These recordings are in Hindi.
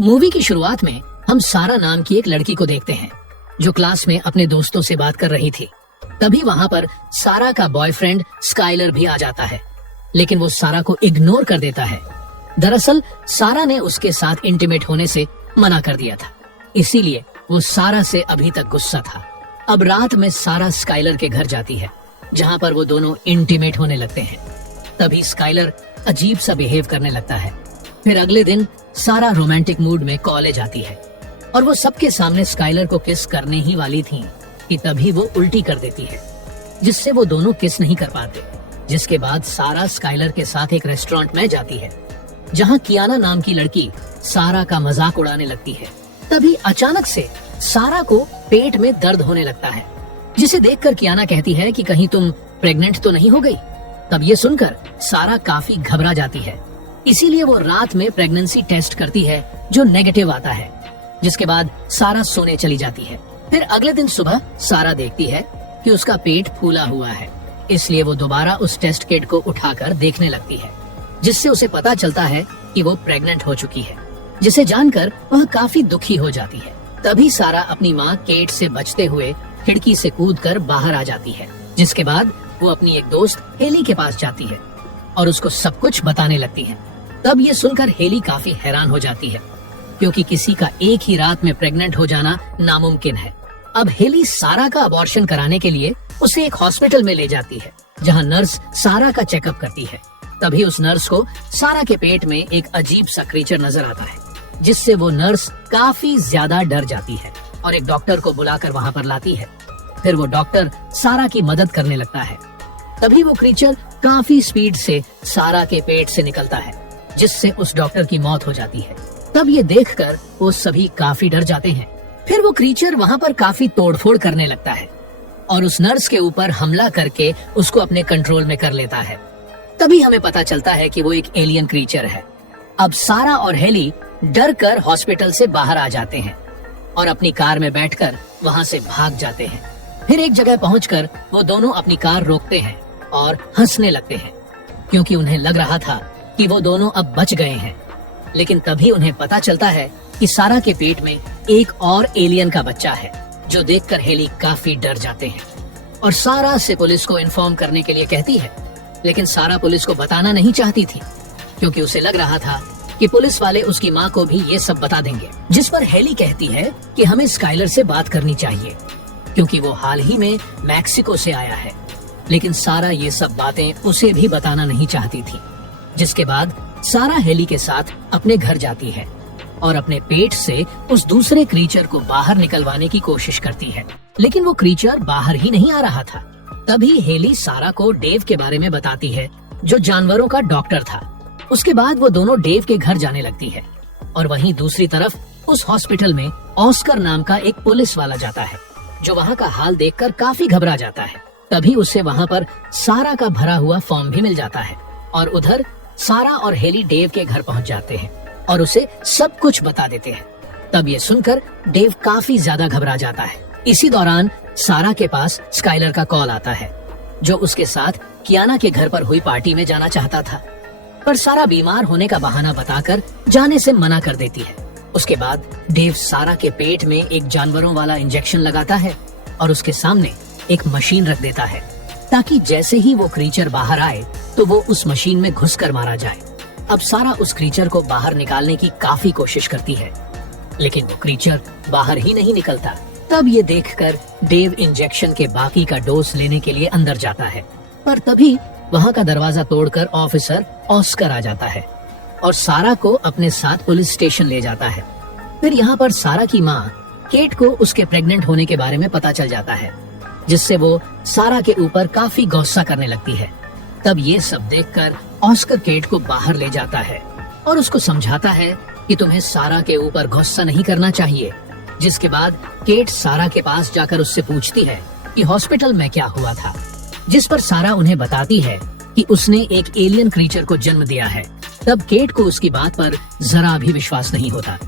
मूवी की शुरुआत में हम सारा नाम की एक लड़की को देखते हैं जो क्लास में अपने दोस्तों से बात कर रही थी। तभी वहाँ पर सारा का बॉयफ्रेंड स्काइलर भी आ जाता है, लेकिन वो सारा को इग्नोर कर देता है। दरअसल सारा ने उसके साथ इंटीमेट होने से मना कर दिया था, इसीलिए वो सारा से अभी तक गुस्सा था। अब रात में सारा स्काइलर के घर जाती है, जहाँ पर वो दोनों इंटीमेट होने लगते हैं। तभी स्काइलर अजीब सा बिहेव करने लगता है। फिर अगले दिन सारा रोमांटिक मूड में कॉलेज आती है और वो सबके सामने स्काइलर को किस करने ही वाली थी कि तभी वो उल्टी कर देती है, जिससे वो दोनों किस नहीं कर पाते। जिसके बाद सारा स्काइलर के साथ एक रेस्टोरेंट में जाती है, जहाँ कियाना नाम की लड़की सारा का मजाक उड़ाने लगती है। तभी अचानक से सारा को पेट में दर्द होने लगता है, जिसे देखकर कियाना कहती है कि कहीं तुम प्रेग्नेंट तो नहीं हो गई। तब ये सुनकर सारा काफी घबरा जाती है, इसीलिए वो रात में प्रेगनेंसी टेस्ट करती है जो नेगेटिव आता है। जिसके बाद सारा सोने चली जाती है। फिर अगले दिन सुबह सारा देखती है कि उसका पेट फूला हुआ है, इसलिए वो दोबारा उस टेस्ट किट को उठाकर देखने लगती है, जिससे उसे पता चलता है कि वो प्रेग्नेंट हो चुकी है, जिसे जानकर वह काफी दुखी हो जाती है। तभी सारा अपनी माँ केट से बचते हुए खिड़की से कूदकर बाहर आ जाती है। जिसके बाद वो अपनी एक दोस्त हेली के पास जाती है और उसको सब कुछ बताने लगती है। तब ये सुनकर हेली काफी हैरान हो जाती है, क्योंकि किसी का एक ही रात में प्रेग्नेंट हो जाना नामुमकिन है। अब हेली सारा का अबॉर्शन कराने के लिए उसे एक हॉस्पिटल में ले जाती है, जहाँ नर्स सारा का चेकअप करती है। तभी उस नर्स को सारा के पेट में एक अजीब सा क्रीचर नजर आता है, जिससे वो नर्स काफी ज्यादा डर जाती है और एक डॉक्टर को बुलाकर वहाँ पर लाती है। फिर वो डॉक्टर सारा की मदद करने लगता है। तभी वो क्रीचर काफी स्पीड से सारा के पेट से निकलता है, जिससे उस डॉक्टर की मौत हो जाती है। तब ये देखकर वो सभी काफी डर जाते हैं। फिर वो क्रीचर वहाँ पर काफी तोड़फोड़ करने लगता है और उस नर्स के ऊपर हमला करके उसको अपने कंट्रोल में कर लेता है। तभी हमें पता चलता है कि वो एक एलियन क्रीचर है। अब सारा और हेली डर कर हॉस्पिटल से बाहर आ जाते हैं और अपनी कार में बैठकर वहाँ से भाग जाते हैं। फिर एक जगह पहुंचकर वो दोनों अपनी कार रोकते हैं और हंसने लगते हैं, क्योंकि उन्हें लग रहा था कि वो दोनों अब बच गए हैं। लेकिन तभी उन्हें पता चलता है कि सारा के पेट में एक और एलियन का बच्चा है, जो देखकर हेली काफी डर जाते हैं और सारा से पुलिस को इन्फॉर्म करने के लिए कहती है। लेकिन सारा पुलिस को बताना नहीं चाहती थी, क्योंकि उसे लग रहा था कि पुलिस वाले उसकी माँ को भी ये सब बता देंगे। जिस पर हेली कहती है कि हमें स्काइलर से बात करनी चाहिए, क्योंकि वो हाल ही में मैक्सिको से आया है। लेकिन सारा ये सब बातें उसे भी बताना नहीं चाहती थी। जिसके बाद सारा हेली के साथ अपने घर जाती है और अपने पेट से उस दूसरे क्रीचर को बाहर निकलवाने की कोशिश करती है, लेकिन वो क्रीचर बाहर ही नहीं आ रहा था। तभी हेली सारा को डेव के बारे में बताती है, जो जानवरों का डॉक्टर था। उसके बाद वो दोनों डेव के घर जाने लगती है और वहीं दूसरी तरफ उस हॉस्पिटल में ऑस्कर नाम का एक पुलिस वाला जाता है, जो वहाँ का हाल देखकर काफी घबरा जाता है। तभी उसे वहाँ पर सारा का भरा हुआ फॉर्म भी मिल जाता है और उधर सारा और हेली डेव के घर पहुँच जाते हैं और उसे सब कुछ बता देते हैं। तब ये सुनकर डेव काफी ज्यादा घबरा जाता है। इसी दौरान सारा के पास स्काइलर का कॉल आता है, जो उसके साथ कियाना के घर पर हुई पार्टी में जाना चाहता था, पर सारा बीमार होने का बहाना बताकर जाने से मना कर देती है। उसके बाद डेव सारा के पेट में एक जानवरों वाला इंजेक्शन लगाता है और उसके सामने एक मशीन रख देता है, ताकि जैसे ही वो क्रीचर बाहर आए तो वो उस मशीन में घुसकर मारा जाए। अब सारा उस क्रीचर को बाहर निकालने की काफी कोशिश करती है, लेकिन वो क्रीचर बाहर ही नहीं निकलता। तब ये देखकर डेव इंजेक्शन के बाकी का डोज लेने के लिए अंदर जाता है, पर तभी वहाँ का दरवाजा तोड़कर ऑफिसर ऑस्कर आ जाता है और सारा को अपने साथ पुलिस स्टेशन ले जाता है। फिर यहाँ पर सारा की माँ केट को उसके प्रेग्नेंट होने के बारे में पता चल जाता है, जिससे वो सारा के ऊपर काफी गुस्सा करने लगती है। तब ये सब देखकर ऑस्कर केट को बाहर ले जाता है और उसको समझाता है कि तुम्हें सारा के ऊपर गुस्सा नहीं करना चाहिए। जिसके बाद केट सारा के पास जाकर उससे पूछती है कि हॉस्पिटल में क्या हुआ था, जिस पर सारा उन्हें बताती है कि उसने एक एलियन क्रीचर को जन्म दिया है। तब केट को उसकी बात पर जरा भी विश्वास नहीं होता।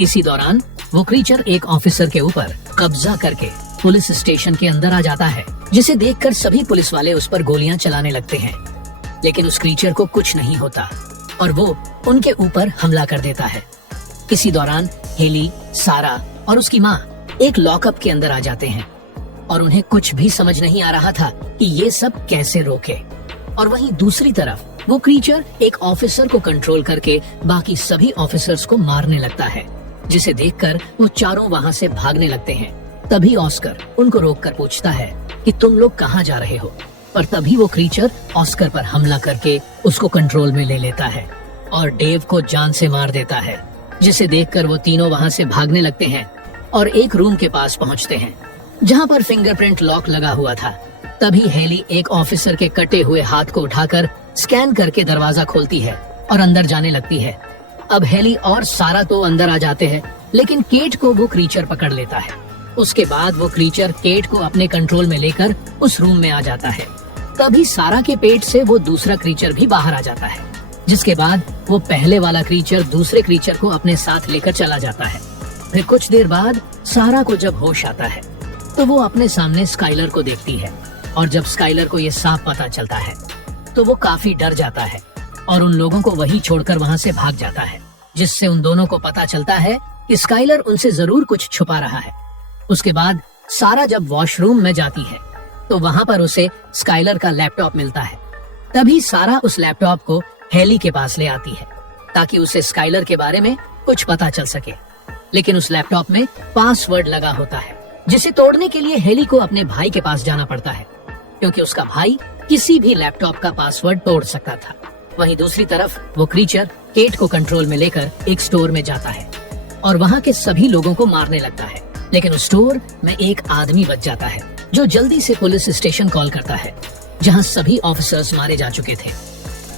इसी दौरान वो क्रीचर एक ऑफिसर के ऊपर कब्जा करके पुलिस स्टेशन के अंदर आ जाता है, जिसे देखकर सभी पुलिस वाले उस पर गोलियां चलाने लगते हैं। लेकिन उस क्रीचर को कुछ नहीं होता और वो उनके ऊपर हमला कर देता है। इसी दौरान हेली, सारा और उसकी माँ एक लॉकअप के अंदर आ जाते हैं और उन्हें कुछ भी समझ नहीं आ रहा था कि ये सब कैसे रोके। और वहीं दूसरी तरफ वो क्रीचर एक ऑफिसर को कंट्रोल करके बाकी सभी ऑफिसर्स को मारने लगता है, जिसे देखकर वो चारों वहाँ से भागने लगते हैं। तभी ऑस्कर उनको रोककर पूछता है कि तुम लोग कहाँ जा रहे हो, पर तभी वो क्रीचर ऑस्कर पर हमला करके उसको कंट्रोल में ले लेता है और डेव को जान से मार देता है, जिसे देखकर वो तीनों वहाँ से भागने लगते हैं और एक रूम के पास पहुँचते हैं जहाँ पर फिंगरप्रिंट लॉक लगा हुआ था। तभी हेली एक ऑफिसर के कटे हुए हाथ को उठाकर स्कैन करके दरवाजा खोलती है और अंदर जाने लगती है। अब हेली और सारा तो अंदर आ जाते हैं, लेकिन केट को वो क्रीचर पकड़ लेता है। उसके बाद वो क्रीचर केट को अपने कंट्रोल में लेकर उस रूम में आ जाता है। तभी सारा के पेट से वो दूसरा क्रीचर भी बाहर आ जाता है, जिसके बाद वो पहले वाला क्रीचर दूसरे क्रीचर को अपने साथ लेकर चला जाता है। फिर कुछ देर बाद सारा को जब होश आता है तो वो अपने सामने स्काइलर को देखती है, और जब स्काइलर को ये साफ पता चलता है तो वो काफी डर जाता है और उन लोगों को वहीं छोड़कर वहाँ से भाग जाता है, जिससे उन दोनों को पता चलता है कि स्काइलर उनसे जरूर कुछ छुपा रहा है। उसके बाद सारा जब वॉशरूम में जाती है तो वहाँ पर उसे स्काइलर का लैपटॉप मिलता है। तभी सारा उस लैपटॉप को हेली के पास ले आती है ताकि उसे स्काइलर के बारे में कुछ पता चल सके, लेकिन उस लैपटॉप में पासवर्ड लगा होता है, जिसे तोड़ने के लिए हेली को अपने भाई के पास जाना पड़ता है, क्योंकि उसका भाई किसी भी लैपटॉप का पासवर्ड तोड़ सकता था। वहीं दूसरी तरफ वो क्रीचर केट को कंट्रोल में लेकर एक स्टोर में जाता है और वहाँ के सभी लोगों को मारने लगता है, लेकिन उस स्टोर में एक आदमी बच जाता है जो जल्दी से पुलिस स्टेशन कॉल करता है, जहाँ सभी ऑफिसर्स मारे जा चुके थे।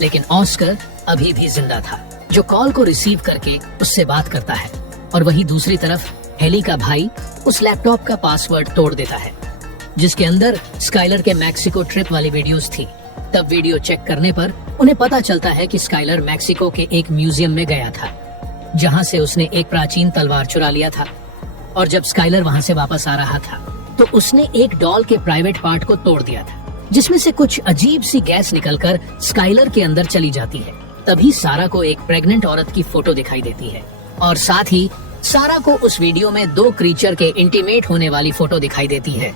लेकिन ऑस्कर अभी भी जिंदा था, जो कॉल को रिसीव करके उससे बात करता है। और वहीं दूसरी तरफ हेली का भाई उस लैपटॉप का पासवर्ड तोड़ देता है, जिसके अंदर स्काइलर के मैक्सिको ट्रिप वाली वीडियोस थी। तब वीडियो चेक करने पर उन्हें पता चलता है कि स्काइलर मैक्सिको के एक म्यूजियम में गया था, जहां से उसने एक प्राचीन तलवार चुरा लिया था। और जब स्काइलर वहां से वापस आ रहा था तो उसने एक डॉल के प्राइवेट पार्ट को तोड़ दिया था, जिसमें से कुछ अजीब सी गैस निकलकर स्काइलर के अंदर चली जाती है। तभी सारा को एक प्रेग्नेंट औरत की फोटो दिखाई देती है और साथ ही सारा को उस वीडियो में दो क्रीचर के इंटीमेट होने वाली फोटो दिखाई देती है,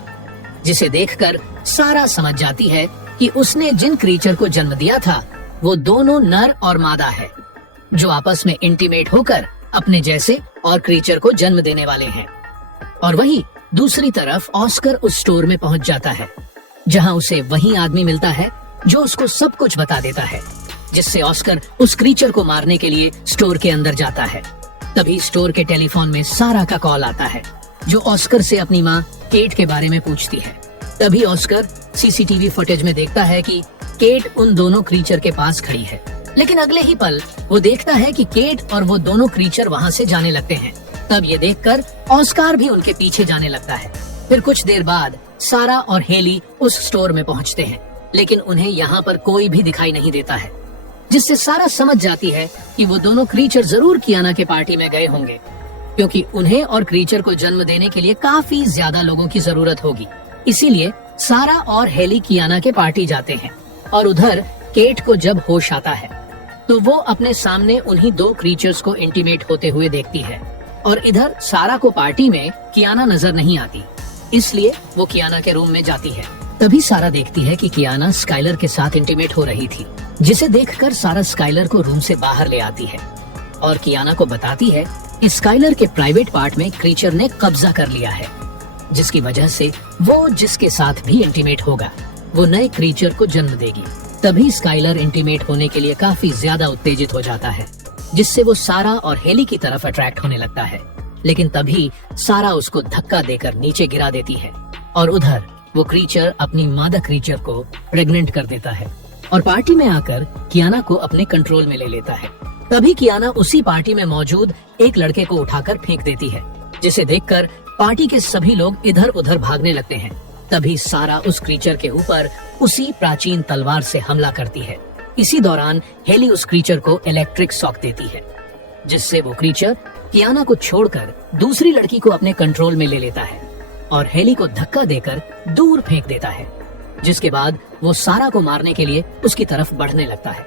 जिसे देखकर सारा समझ जाती है कि उसने जिन क्रीचर को जन्म दिया था वो दोनों नर और मादा है, जो आपस में इंटीमेट होकर अपने जैसे और क्रीचर को जन्म देने वाले हैं। और वहीं दूसरी तरफ ऑस्कर उस स्टोर में पहुंच जाता है, जहां उसे वही आदमी मिलता है जो उसको सब कुछ बता देता है, जिससे ऑस्कर उस क्रीचर को मारने के लिए स्टोर के अंदर जाता है। तभी स्टोर के टेलीफोन में सारा का कॉल आता है, जो ऑस्कर से अपनी माँ केट के बारे में पूछती है। तभी ऑस्कर सीसीटीवी फुटेज में देखता है कि केट उन दोनों क्रीचर के पास खड़ी है, लेकिन अगले ही पल वो देखता है कि केट और वो दोनों क्रीचर वहाँ से जाने लगते हैं। तब ये देखकर ऑस्कार भी उनके पीछे जाने लगता है। फिर कुछ देर बाद सारा और हेली उस स्टोर में पहुँचते हैं, लेकिन उन्हें यहाँ पर कोई भी दिखाई नहीं देता है, जिससे सारा समझ जाती है कि वो दोनों क्रीचर जरूर कियाना के पार्टी में गए होंगे, क्योंकि उन्हें और क्रीचर को जन्म देने के लिए काफी ज्यादा लोगों की जरूरत होगी। इसीलिए सारा और हेली कियाना के पार्टी जाते हैं। और उधर केट को जब होश आता है तो वो अपने सामने उन्हीं दो क्रीचर्स को इंटीमेट होते हुए देखती है, और इधर सारा को पार्टी में कियाना नजर नहीं आती, इसलिए वो कियाना के रूम में जाती है। तभी सारा देखती है कि कियाना स्काइलर के साथ इंटीमेट हो रही थी, जिसे देखकर सारा स्काइलर को रूम से बाहर ले आती है और कियाना को बताती है कि स्काइलर के प्राइवेट पार्ट में क्रीचर ने कब्जा कर लिया है, जिसकी वजह से वो जिसके साथ भी इंटीमेट होगा वो नए क्रीचर को जन्म देगी। तभी स्काइलर इंटीमेट होने के लिए काफी ज्यादा उत्तेजित हो जाता है, जिससे वो सारा और हेली की तरफ अट्रैक्ट होने लगता है। लेकिन तभी सारा उसको धक्का देकर नीचे गिरा देती है और उधर वो क्रीचर अपनी मादा क्रीचर को प्रेग्नेंट कर देता है और पार्टी में आकर कियाना को अपने कंट्रोल में ले लेता है। तभी कियाना उसी पार्टी में मौजूद एक लड़के को उठाकर फेंक देती है, जिसे देखकर पार्टी के सभी लोग इधर उधर भागने लगते हैं। तभी सारा उस क्रीचर के ऊपर उसी प्राचीन तलवार से हमला करती है। इसी दौरान हेली उस क्रीचर को इलेक्ट्रिक शॉक देती है, जिससे वो क्रीचर कियाना को छोड़कर दूसरी लड़की को अपने कंट्रोल में ले लेता है और हेली को धक्का देकर दूर फेंक देता है, जिसके बाद वो सारा को मारने के लिए उसकी तरफ बढ़ने लगता है।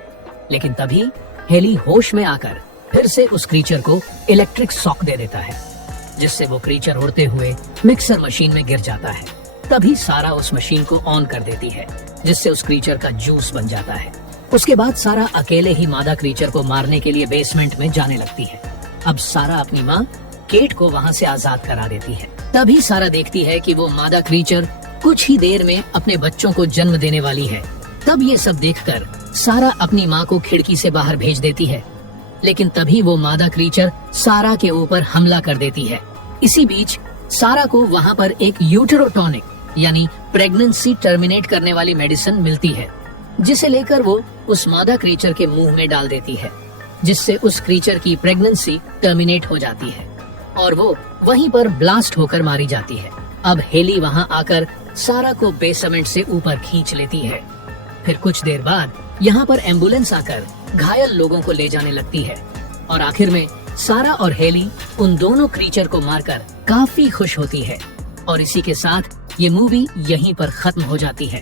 लेकिन तभी हेली होश में आकर फिर से उस क्रीचर को इलेक्ट्रिक शॉक दे देता है, जिससे वो क्रीचर उड़ते हुए मिक्सर मशीन में गिर जाता है। तभी सारा उस मशीन को ऑन कर देती है, जिससे उस क्रीचर का जूस बन जाता है। उसके बाद सारा अकेले ही मादा क्रीचर को मारने के लिए बेसमेंट में जाने लगती है। अब सारा अपनी माँ केट को वहाँ से आजाद करा देती है। तभी सारा देखती है कि वो मादा क्रीचर कुछ ही देर में अपने बच्चों को जन्म देने वाली है। तब ये सब देखकर सारा अपनी माँ को खिड़की से बाहर भेज देती है, लेकिन तभी वो मादा क्रीचर सारा के ऊपर हमला कर देती है। इसी बीच सारा को वहाँ पर एक यूटेरोटॉनिक यानी प्रेगनेंसी टर्मिनेट करने वाली मेडिसिन मिलती है, जिसे लेकर वो उस मादा क्रीचर के मुंह में डाल देती है, जिससे उस क्रीचर की प्रेगनेंसी टर्मिनेट हो जाती है और वो वहीं पर ब्लास्ट होकर मारी जाती है। अब हेली वहाँ आकर सारा को बेसमेंट से ऊपर खींच लेती है। फिर कुछ देर बाद यहाँ पर एम्बुलेंस आकर घायल लोगों को ले जाने लगती है और आखिर में सारा और हेली उन दोनों क्रीचर को मारकर काफी खुश होती है। और इसी के साथ ये मूवी यहीं पर खत्म हो जाती है।